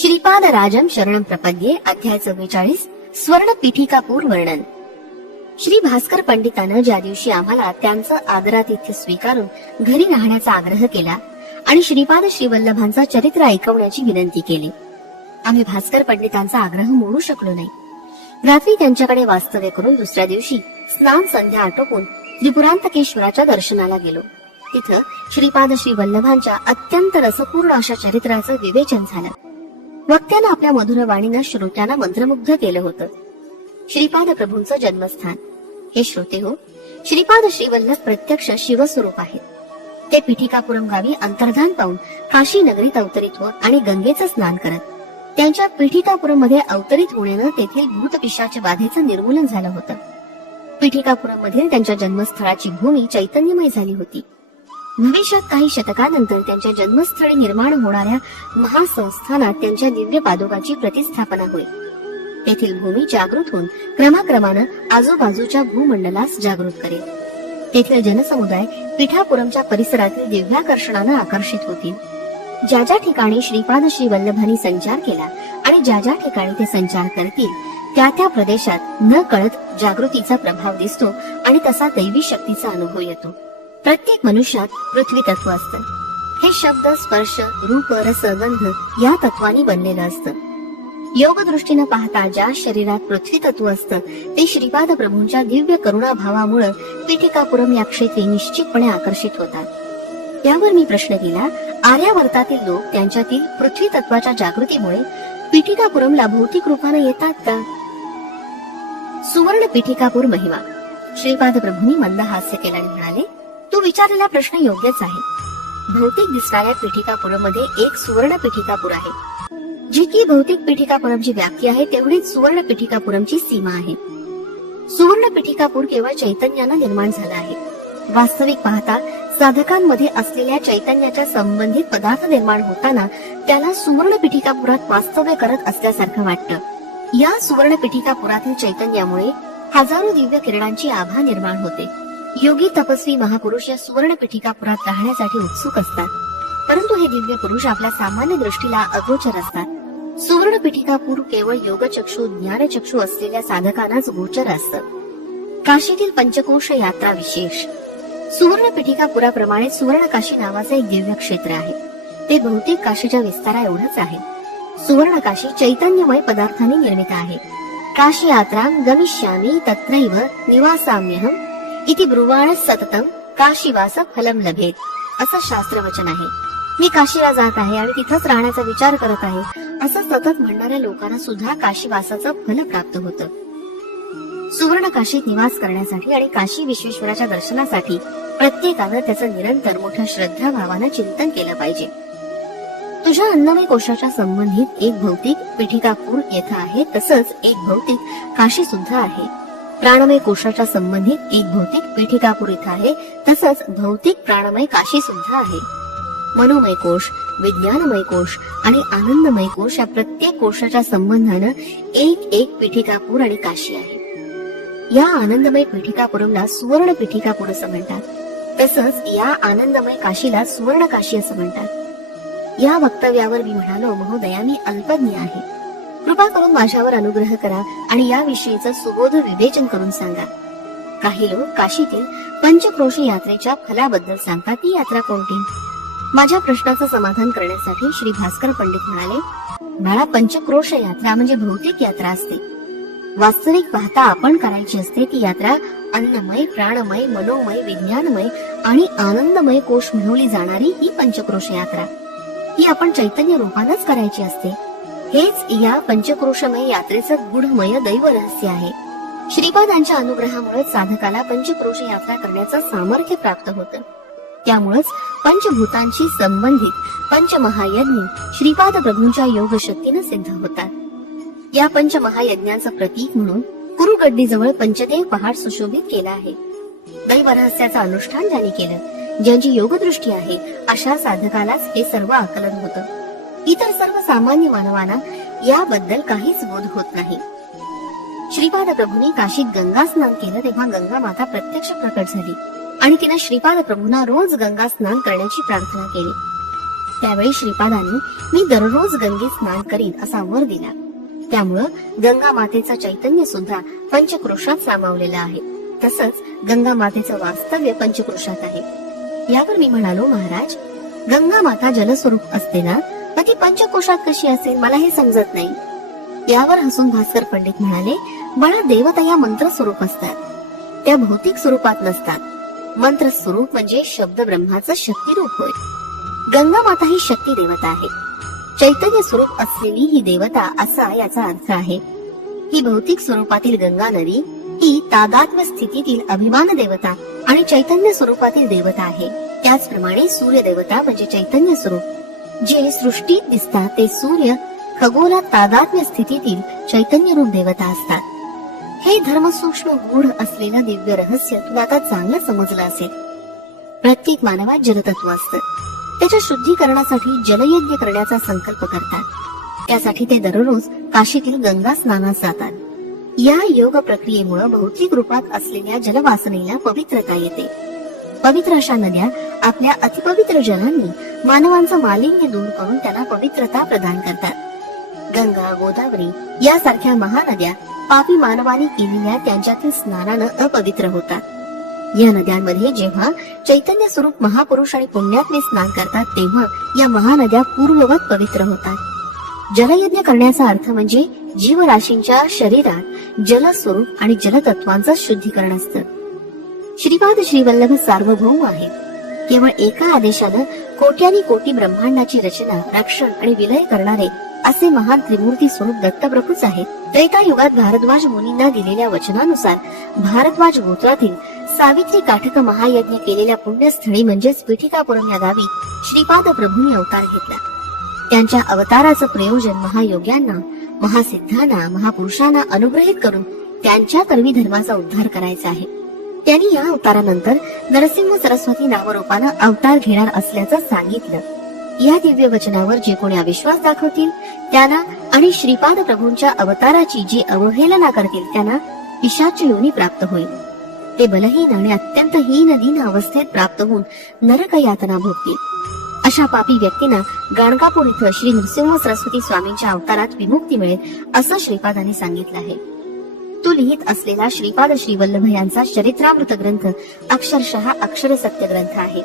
श्रीपाद राजम शरण प्रपद्ये अध्याय चव्वेचाळीस स्वर्ण पीठिकापूर वर्णन श्री भास्कर पंडितानं ज्या दिवशी आम्हाला त्यांचं आदरातिथ्य स्वीकारून घरी राहण्याचा आग्रह केला आणि श्रीपाद श्रीवल्लभांचा चरित्र ऐकवण्याची विनंती केली आम्ही भास्कर पंडितांचा आग्रह मोडू शकलो नाही रात्री त्यांच्याकडे वास्तव्य करून दुसऱ्या दिवशी स्नान संध्या आटोपून त्रिपुरांतकेश्वराच्या दर्शनाला गेलो तिथं श्रीपाद श्री वल्लभांच्या अत्यंत रसपूर्ण अशा चरित्राचं विवेचन झालं वक्त्यानं आपल्या मधुर वाणीनं श्रोत्यांना मंत्रमुग्ध केलं होतं श्रीपाद प्रभूंचं जन्मस्थान हे श्रोते हो श्रीपाद श्रीवल्लभ प्रत्यक्ष शिवस्वरूप आहेत ते पिठिकापुरम गावी अंतर्धान पाहून काशी नगरीत अवतरित होत आणि गंगेचं स्नान करत त्यांच्या पिठिकापुरम मध्ये अवतरित होण्यानं तेथील भूतपिशाच्या बाधेचं निर्मूलन झालं होतं पिठिकापुरम मधील त्यांच्या जन्मस्थळाची भूमी चैतन्यमय झाली होती भविष्यात काही शतकानंतर त्यांच्या जन्मस्थळी निर्माण होणाऱ्या महासंस्थानात त्यांच्या दिव्य पादुकाची प्रतिस्थापना होईल तेथील भूमी जागृत होऊन क्रमाक्रमानं आजूबाजूच्या भूमंडलास जागृत करेल तेथील जनसमुदाय पिठापुरमच्या परिसरातील दिव्याकर्षणानं आकर्षित होतील ज्या ज्या ठिकाणी श्रीपाद श्री वल्लभांनी संचार केला आणि ज्या ज्या ठिकाणी ते संचार करतील त्या त्या प्रदेशात न कळत जागृतीचा प्रभाव दिसतो आणि तसा दैवी शक्तीचा अनुभव येतो प्रत्येक मनुष्यात पृथ्वी तत्व असतं हे शब्द स्पर्श रूप रस गंध या तत्वानी बनलेलं असतं योग दृष्टीनं पाहता ज्या शरीरात पृथ्वी तत्व असतं ते श्रीपाद प्रभूंच्या दिव्य करुणा भावामुळे पीठिकापुरम या क्षेत्री निश्चितपणे आकर्षित होतात त्यावर मी प्रश्न केला आर्यावर्तातील लोक त्यांच्यातील पृथ्वी तत्वाच्या जागृतीमुळे पीठिकापुरमला भौतिक रूपाने येतात का सुवर्ण पीठिकापूर महिमा श्रीपाद प्रभूंनी मंद हास्य केल्याने म्हणाले तो विचारलेला प्रश्न योग्यच आहे भौतिक दिसणाऱ्या पीठिकापुरमध्ये एक सुवर्ण पीठिकापूर आहे जी की भौतिक पीठिकापुरमची व्याप्ती आहे तेवढीच सुवर्ण पीठिकापुरमची सीमा आहे सुवर्ण पीठिकापूर केवळ चैतन्यानं निर्माण झाला आहे वास्तविक पाहता साधकांमध्ये असलेल्या चैतन्याच्या संबंधित पदार्थ निर्माण होताना त्याला सुवर्ण पीठिकापुरात वास्तव्य करत असल्यासारखं वाटतं या सुवर्ण पीठिकापुरातील चैतन्यामुळे हजारो दिव्य किरणांची आभा निर्माण होते योगी तपस्वी महापुरुष या सुवर्ण पिठिकापुरात राहण्यासाठी उत्सुक असतात परंतु हे दिव्य पुरुष आपल्या सामान्य दृष्टीला अगोचर असतात सुवर्ण पिठिकापूर केवळ असलेल्या साधकांनाच गोचर असत काशीतील पंचकोश यात्रा विशेष सुवर्ण पिठिकापुराप्रमाणे सुवर्ण काशी नावाचं एक दिव्य क्षेत्र आहे ते बहुतेक काशीच्या विस्तारा एवढंच आहे सुवर्ण काशी चैतन्यमय पदार्थाने निर्मित आहे काशी यात्रा गमिष्यामी तत्रैव निवासाम्यहम इति ब्रुवाण सततम काशीवास फलम लभेत असं वचन आहे मी काशीला जात आहे आणि तिथंच राहण्याचा विचार करत आहे असं सतत म्हणणाऱ्या लोकांना सुद्धा काशीवासाचं फल प्राप्त होत सुवर्ण काशीत निवास करण्यासाठी आणि काशी विश्वेश्वराच्या दर्शनासाठी प्रत्येकानं त्याचं निरंतर मोठ्या श्रद्धा भावानं चिंतन केलं पाहिजे तुझ्या अन्नमय कोशाच्या संबंधित एक भौतिक पीठिकापूर येथे आहे तसंच एक भौतिक काशी सुद्धा आहे प्राणमय कोशाच्या संबंधित एक भौतिक पीठिकापूर इथं आहे तसंच भौतिक प्राणमय काशी सुद्धा आहे मनोमय कोश विज्ञानमय कोश आणि आनंदमय कोश या प्रत्येक कोशाच्या संबंधानं एक एक पीठिकापूर आणि काशी आहे या आनंदमय पीठिकापुरमला सुवर्ण पीठिकापूर असं म्हणतात तसंच या आनंदमय काशीला सुवर्ण काशी असं म्हणतात या वक्तव्यावर मी म्हणालो महोदया मी अल्पज्ञ आहे कृपा करून माझ्यावर अनुग्रह करा आणि याविषयीचं सुबोध विवेचन करून सांगा काही लोक काशीतील पंचक्रोशी यात्रेच्या फलाबद्दल सांगतात ती यात्रा कोणती माझ्या प्रश्नाचं समाधान करण्यासाठी श्री भास्कर पंडित म्हणाले बाळा पंचक्रोश यात्रा म्हणजे भौतिक यात्रा असते वास्तविक पाहता आपण करायची असते ती यात्रा अन्नमय प्राणमय मनोमय विज्ञानमय आणि आनंदमय कोश मिळवली जाणारी ही पंचक्रोश यात्रा ही आपण चैतन्य रूपानच करायची असते हेच या पंचक्रोशमय यात्रेचं गुढमय दैव रहस्य आहे श्रीपादांच्या अनुग्रहामुळे साधकाला पंचक्रोश यात्रा करण्याचं सामर्थ्य प्राप्त होत त्यामुळेच पंचभूतांशी संबंधित पंचमहायज्ञ श्रीपाद प्रभूंच्या योग शक्तीने सिद्ध होतात या पंचमहायज्ञांचं प्रतीक म्हणून कुरुगड्डीजवळ पंचदेव पहाड सुशोभित केला आहे दैव रहस्याचं अनुष्ठान त्यांनी केलं ज्यांची योगदृष्टी आहे अशा साधकालाच हे सर्व आकलन होतं इतर सर्व सामान्य मानवांना याबद्दल काहीच बोध होत नाही श्रीपाद प्रभूंनी काशीत गंगा स्नान केलं तेव्हा गंगा माता प्रत्यक्ष प्रकट झाली आणि तिने श्रीपाद प्रभूंना रोज गंगा स्नान करण्याची प्रार्थना केली त्यावेळी श्रीपादांनी मी दररोज गंगे स्नान करीन असा वर दिला त्यामुळं गंगा मातेचं चैतन्य सुद्धा पंचक्रोशात सामावलेलं आहे तसंच गंगा मातेचं वास्तव्य पंचक्रोशात आहे यावर मी म्हणालो महाराज गंगा माता जलस्वरूप असते ना मग ती पंचकोशात कशी असेल मला हे समजत नाही यावर हसून भास्कर पंडित म्हणाले बाळा देवता या मंत्र स्वरूप असतात त्या भौतिक स्वरूपात नसतात मंत्र स्वरूप म्हणजे शब्द ब्रह्माचं शक्ती रूप होय गंगा माता ही शक्ती देवता आहे चैतन्य स्वरूप असलेली ही देवता असा याचा अर्थ आहे ही भौतिक स्वरूपातील गंगा नदी ही तादात्म्य स्थितीतील अभिमान देवता आणि चैतन्य स्वरूपातील देवता आहे त्याचप्रमाणे सूर्य देवता म्हणजे चैतन्य स्वरूप जे सृष्टीत दिसतात ते सूर्य खगोलात तादात्म्य स्थितीतील चैतन्य रूप देवता असतात हे धर्म सूक्ष्म गूढ असलेलं दिव्य रहस्य तुला आता चांगलं समजलं असेल प्रत्येक मानवात जलतत्व असतं त्याच्या शुद्धीकरणासाठी जलयज्ञ करण्याचा संकल्प करतात त्यासाठी ते दररोज काशीतील गंगा स्नानास जातात या योग प्रक्रियेमुळे भौतिक रूपात असलेल्या जलवासनेला पवित्रता येते पवित्र अशा नद्या आपल्या अतिपवित्र जलांनी मानवांचं मालिन्य दूर करून त्यांना पवित्रता प्रदान करतात गंगा गोदावरी यासारख्या महानद्या पापी मानवाने केलेल्या त्यांच्यातील स्नानानं अपवित्र होतात या नद्यांमध्ये जेव्हा चैतन्य स्वरूप महापुरुष आणि पुण्यातले स्नान करतात तेव्हा या महानद्या पूर्ववत पवित्र होतात जलयज्ञ करण्याचा अर्थ म्हणजे जीवराशींच्या शरीरात जलस्वरूप आणि जलतत्वांचं शुद्धीकरण असतं श्रीपाद श्रीवल्लभ सार्वभौम आहे केवळ एका आदेशानं कोट्यानी कोटी ब्रह्मांडाची रचना रक्षण आणि विलय करणारे असे महान त्रिमूर्ती स्वरूप दत्तप्रभूच आहेत त्रेता युगात भारद्वाज मुनींना दिलेल्या वचनानुसार भारद्वाज गोत्रातील सावित्री काठक महायज्ञ केलेल्या पुण्यस्थळी म्हणजेच पीठिकापुरम या गावी श्रीपाद प्रभूंनी अवतार घेतला त्यांच्या अवताराचं प्रयोजन महायोग्यांना महासिद्धांना महापुरुषांना अनुग्रहित करून त्यांच्या कर्मी धर्माचा उद्धार करायचा आहे त्यांनी या अवतारानंतर नरसिंह सरस्वती नावरूपानं अवतार घेणार असल्याचं सांगितलं या दिव्य वचनावर जे कोणी अविश्वास दाखवतील त्यांना आणि श्रीपाद प्रभूंच्या अवताराची जी अवहेलना करतील त्यांना पिशाच योनी प्राप्त होईल ते बलहीन आणि अत्यंत हीनदीन अवस्थेत प्राप्त होऊन नरक यातना भोगतील अशा पापी व्यक्तींना गाणगापूर इथं श्री नृसिंह सरस्वती स्वामींच्या अवतारात विमुक्ती मिळेल असं श्रीपादांनी सांगितलं आहे तो लिहित असलेला श्रीपाद श्रीवल्लभ यांचा चरित्रामृत ग्रंथ अक्षरशः अक्षर सत्य ग्रंथ आहे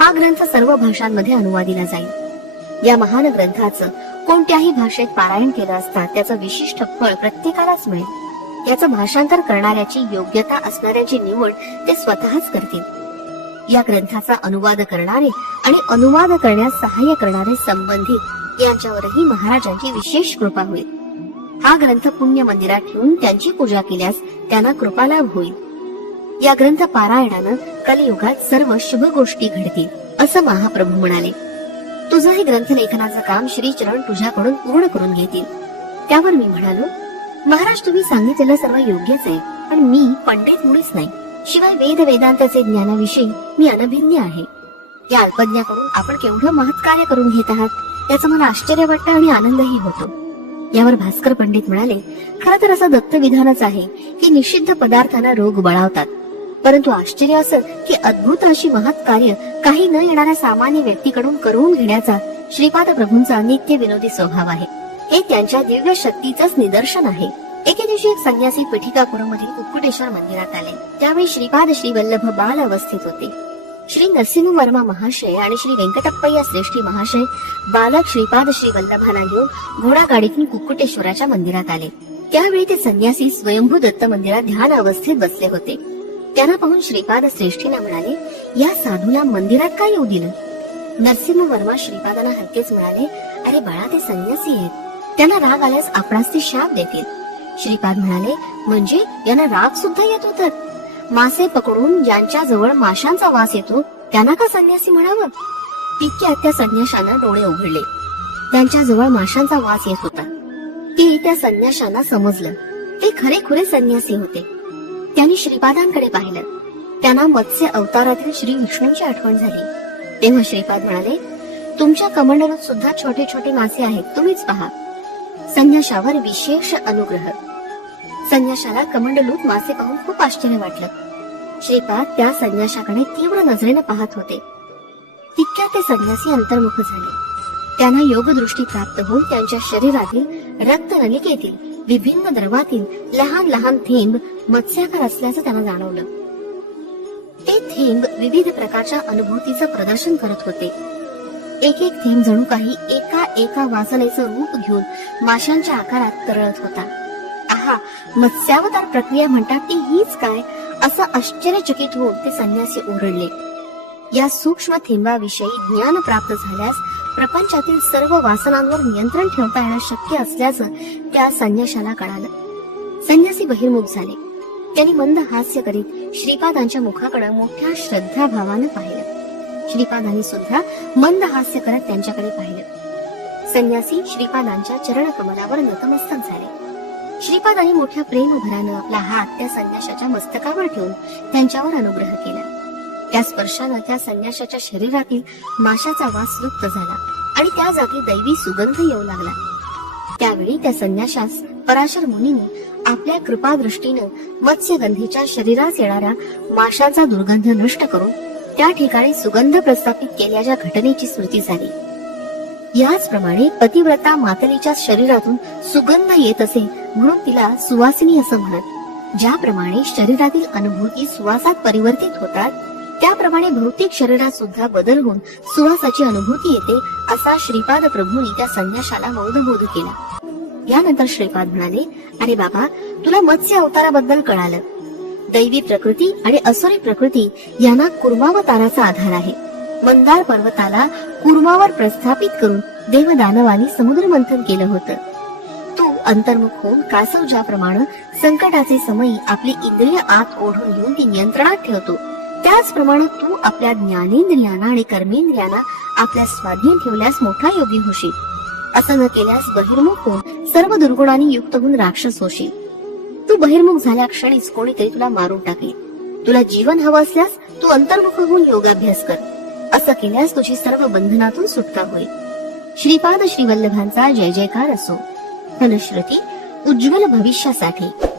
हा ग्रंथ सर्व भाषांमध्ये अनुवादिला जाईल या महान ग्रंथाचं कोणत्याही भाषेत पारायण केलं असता त्याचं विशिष्ट फळ प्रत्येकालाच मिळेल याचं भाषांतर करणाऱ्याची योग्यता असणाऱ्याची निवड ते स्वतःच करतील या ग्रंथाचा अनुवाद करणारे आणि अनुवाद करण्यास सहाय्य करणारे संबंधित यांच्यावरही महाराजांची विशेष कृपा होईल हा ग्रंथ पुण्य मंदिरात ठेवून त्यांची पूजा केल्यास त्यांना कृपालाभ होईल या ग्रंथ पारायणानं कलियुगात सर्व शुभ गोष्टी घडतील असं महाप्रभू म्हणाले तुझं हे ग्रंथ लेखनाचं काम श्रीचरण तुझ्याकडून पूर्ण करून घेतील त्यावर मी म्हणालो महाराज तुम्ही सांगितलेलं सर्व योग्यच आहे पण मी पंडित मुळीच नाही शिवाय वेद वेदांताचे ज्ञानाविषयी मी अनभिज्ञ आहे या अल्पज्ञाकडून आपण केवढं महत्कार्य करून घेत आहात त्याचं मला आश्चर्य वाटतं आणि आनंदही होतो यावर भास्कर पंडित म्हणाले खर तर असं दत्तविधानच आहे की निषिद्ध पदार्थांना रोग बळावतात परंतु आश्चर्य असं की अद्भुत अशी महत् कार्य काही न येणाऱ्या सामान्य व्यक्तीकडून करून घेण्याचा श्रीपाद प्रभूंचा नित्य विनोदी स्वभाव आहे हे त्यांच्या दिव्य शक्तीचंच निदर्शन आहे एके दिवशी एक संन्यासी पिठिकापुरमधील कुक्कुटेश्वर मंदिरात आले त्यावेळी श्रीपाद श्री वल्लभ बाल अवस्थेत होते श्री नरसिंह वर्मा महाशय आणि श्री व्यंकटप्पय्या श्रेष्ठी महाशय बालक श्रीपाद श्री वल्लभाना घेऊन घोडागाडीतून कुक्कुटेश्वराच्या मंदिरात आले त्यावेळी ते संन्यासी स्वयंभू दत्त मंदिरात ध्यान अवस्थेत बसले होते त्यांना पाहून श्रीपाद श्रेष्ठीला म्हणाले या साधूला मंदिरात काय येऊ दिलं नरसिंह वर्मा श्रीपादांना हलकेच म्हणाले अरे बाळा ते संन्यासी आहेत त्यांना राग आल्यास आपणास ते शाप देतील श्रीपाद म्हणाले म्हणजे यांना राग सुद्धा येत होतात मासे पकडून ज्यांच्या जवळ माशांचा वास येतो त्यांना का संन्यासी म्हणावं तितक्यात त्या संन्याशानं डोळे उघडले त्यांच्या जवळ माशांचा वास येत होता ते त्या संन्याशांना समजलं ते खरेखुरे संन्यासी होते त्यांनी श्रीपादांकडे पाहिलं त्यांना मत्स्य अवतारातील श्री विष्णूंची आठवण झाली तेव्हा श्रीपाद म्हणाले तुमच्या कमंडलात सुद्धा छोटे छोटे मासे आहेत तुम्हीच पहा संन्याशावर विशेष अनुग्रह संन्याशाला कमंडलूत मासे पाहून खूप आश्चर्य वाटलं श्रीपाद त्या संन्याशाकडे तीव्र नजरेनं पाहत होते तितक्या ते संन्यासी अंतर्मुख झाले त्यांना योगदृष्टी प्राप्त होऊन त्यांच्या शरीरातील रक्त रक्तनलिकेतील विभिन्न द्रवातील लहान लहान थेंब मत्स्याकार असल्याचं त्यांना जाणवलं ते थेंब विविध प्रकारच्या अनुभूतीचं प्रदर्शन करत होते एक एक थेंब जणू काही एका एका वासनेचं रूप घेऊन माशांच्या आकारात तरळत होता पहा मत्स्यावतार प्रक्रिया म्हणतात ती हीच काय असं आश्चर्यचकित होऊन ते संन्यासी ओरडले या सूक्ष्म थेंबाविषयी ज्ञान प्राप्त झाल्यास प्रपंचातील सर्व वासनांवर नियंत्रण ठेवता येणं शक्य असल्याचं त्या संन्याशाला कळालं संन्यासी बहिर्मुख झाले त्यांनी मंद हास्य करीत श्रीपादांच्या मुखाकडे मोठ्या श्रद्धा पाहिलं श्रीपादांनी सुद्धा मंद हास्य करत त्यांच्याकडे पाहिलं संन्यासी श्रीपादांच्या चरण कमलावर नतमस्तक झाले आणि मोठ्या प्रेमभरानं आपला हात त्या संन्याशाच्या मस्तकावर ठेवून त्यांच्यावर अनुग्रह केला त्या स्पर्शानं त्या संन्याशाच्या शरीरातील माशाचा वास लुप्त झाला आणि त्या जागी दैवी सुगंध येऊ लागला त्यावेळी त्या संन्याशास पराशर मुनीने आपल्या कृपा दृष्टीनं मत्स्यगंधीच्या शरीरास येणाऱ्या माशाचा दुर्गंध नष्ट करून त्या ठिकाणी सुगंध प्रस्थापित केल्याच्या घटनेची स्मृती झाली प्रमाणे अतिव्रता मातेच्या शरीरातून सुगंध येत असे म्हणून तिला सुवासिनी असं म्हणत ज्याप्रमाणे शरीरातील अनुभूती सुवासात परिवर्तित होतात त्याप्रमाणे भौतिक शरीरात सुद्धा बदल होऊन सुवासाची अनुभूती येते असा श्रीपाद प्रभूंनी त्या संन्याशाला मौदबोध केला यानंतर श्रीपाद म्हणाले अरे बाबा तुला मत्स्य अवताराबद्दल कळालं दैवी प्रकृती आणि असुरी प्रकृती यांना कुर्मावताराचा आधार आहे मंदार पर्वताला कुर्मावर प्रस्थापित करून देवदानवाने समुद्र मंथन केलं होतं तू अंतर्मुख होऊन कासव ज्याप्रमाणे संकटाचे समयी आपली इंद्रिय आत ओढून घेऊन ती नियंत्रणात ठेवतो त्याचप्रमाणे तू आपल्या ज्ञानेंद्रियाना आणि आपल्या स्वाधीन ठेवल्यास मोठा योगी होशील असं न केल्यास बहिर्मुख होऊन सर्व दुर्गुणांनी युक्त होऊन राक्षस होशील तू बहिर्मुख झाल्या क्षणीच कोणीतरी तुला मारून टाकेल तुला जीवन हवं असल्यास तू अंतर्मुख होऊन योगाभ्यास कर असं केल्यास तुझी सर्व बंधनातून सुटका होईल श्रीपाद श्रीवल्लभांचा जय जयकार असो धनश्रुती उज्ज्वल भविष्यासाठी